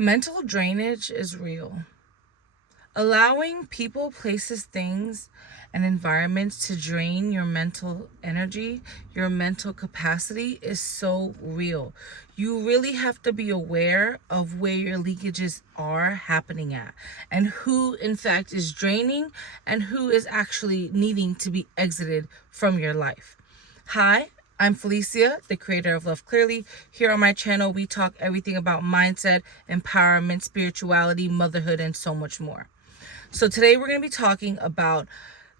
Mental drainage is real. Allowing people, places, things, and environments to drain your mental energy, your mental capacity is so real. You really have to be aware of where your leakages are happening at and who, in fact, is draining and who is actually needing to be exited from your life. Hi, I'm Felicia, the creator of Love Clearly. Here on my channel, we talk everything about mindset, empowerment, spirituality, motherhood, and so much more. So today we're going to be talking about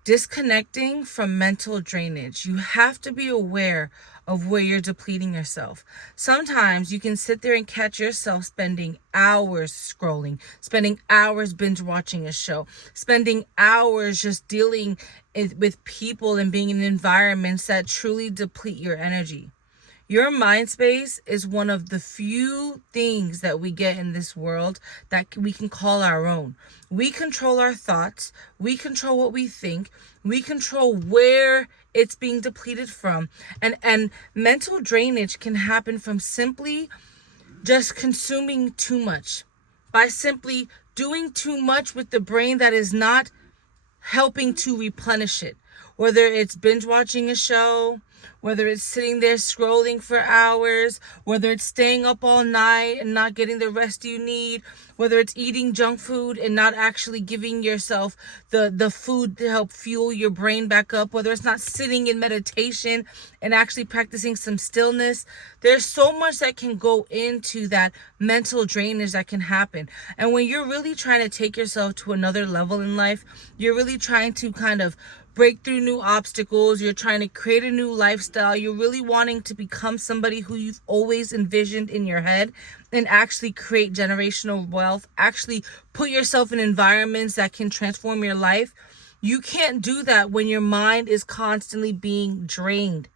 disconnecting from mental drainage. You have to be aware of where you're depleting yourself. Sometimes you can sit there and catch yourself spending hours scrolling, spending hours binge watching a show, spending hours just dealing with people and being in environments that truly deplete your energy. Your mind space is one of the few things that we get in this world that we can call our own. We control our thoughts. We control what we think. We control where it's being depleted from. And mental drainage can happen from simply just consuming too much, by simply doing too much with the brain that is not helping to replenish it. Whether it's binge watching a show, whether it's sitting there scrolling for hours, whether it's staying up all night and not getting the rest you need, whether it's eating junk food and not actually giving yourself the food to help fuel your brain back up, whether it's not sitting in meditation and actually practicing some stillness. There's so much that can go into that mental drainage that can happen. And when you're really trying to take yourself to another level in life, you're really trying to kind of break through new obstacles, you're trying to create a new lifestyle, you're really wanting to become somebody who you've always envisioned in your head and actually create generational wealth, actually put yourself in environments that can transform your life. You can't do that when your mind is constantly being drained.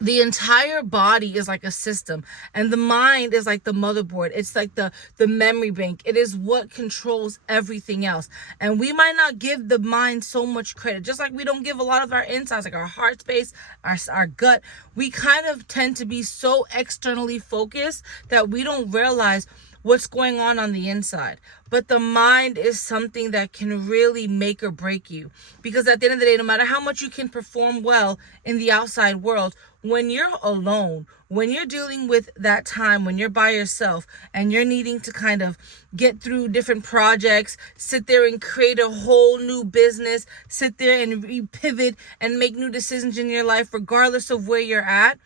The entire body is like a system, and the mind is like the motherboard. It's like the memory bank. It is what controls everything else. And we might not give the mind so much credit, just like we don't give a lot of our insides, like our heart space, our gut. We kind of tend to be so externally focused that we don't realize what's going on the inside. But the mind is something that can really make or break you, because at the end of the day, no matter how much you can perform well in the outside world, when you're alone, when you're dealing with that time, when you're by yourself and you're needing to kind of get through different projects, sit there and create a whole new business, sit there and pivot and make new decisions in your life, regardless of where you're at,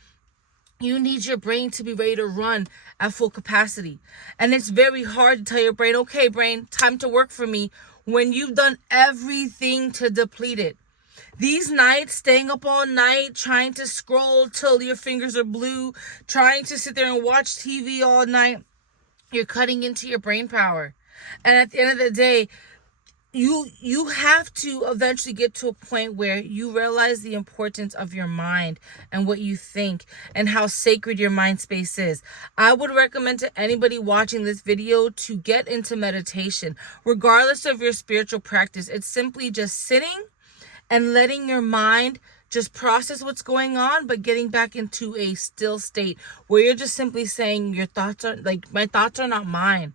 you need your brain to be ready to run at full capacity. And it's very hard to tell your brain, okay, brain, time to work for me, when you've done everything to deplete it. These nights, staying up all night, trying to scroll till your fingers are blue, trying to sit there and watch TV all night, you're cutting into your brain power. And at the end of the day, you have to eventually get to a point where you realize the importance of your mind and what you think and how sacred your mind space is. I would recommend to anybody watching this video to get into meditation, regardless of your spiritual practice. It's simply just sitting and letting your mind just process what's going on, but getting back into a still state where you're just simply saying, your thoughts are like, my thoughts are not mine.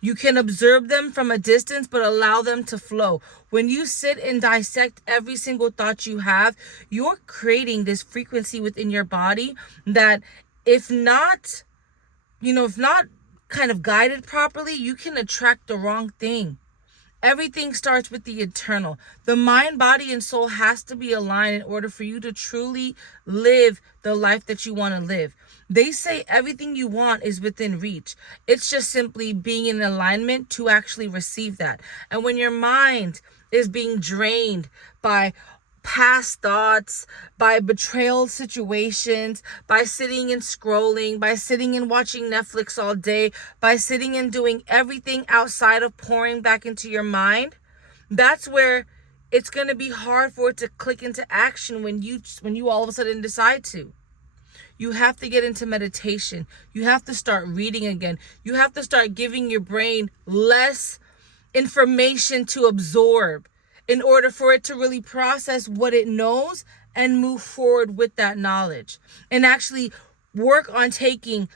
You can observe them from a distance, but allow them to flow. When you sit and dissect every single thought you have, you're creating this frequency within your body that if not kind of guided properly, you can attract the wrong thing. Everything starts with the internal. The mind, body, and soul has to be aligned in order for you to truly live the life that you want to live. They say everything you want is within reach. It's just simply being in alignment to actually receive that. And when your mind is being drained by past thoughts, by betrayal situations, by sitting and scrolling, by sitting and watching Netflix all day, by sitting and doing everything outside of pouring back into your mind, that's where it's going to be hard for it to click into action when you all of a sudden decide to. You have to get into meditation. You have to start reading again. You have to start giving your brain less information to absorb in order for it to really process what it knows and move forward with that knowledge. And actually work on taking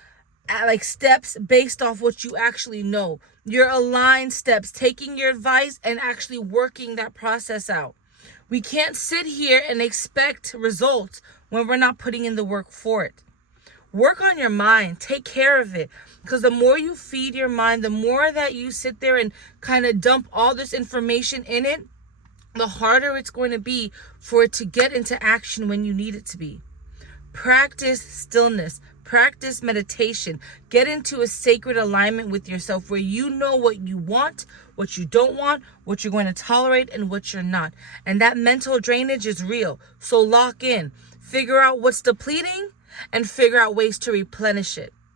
like steps based off what you actually know. Your aligned steps, taking your advice and actually working that process out. We can't sit here and expect results when we're not putting in the work for it. Work on your mind. Take care of it. Because the more you feed your mind, the more that you sit there and kind of dump all this information in it, the harder it's going to be for it to get into action when you need it to be. Practice stillness. Practice meditation. Get into a sacred alignment with yourself where you know what you want, what you don't want, what you're going to tolerate, and what you're not. And that mental drainage is real. So lock in. Figure out what's depleting and figure out ways to replenish it.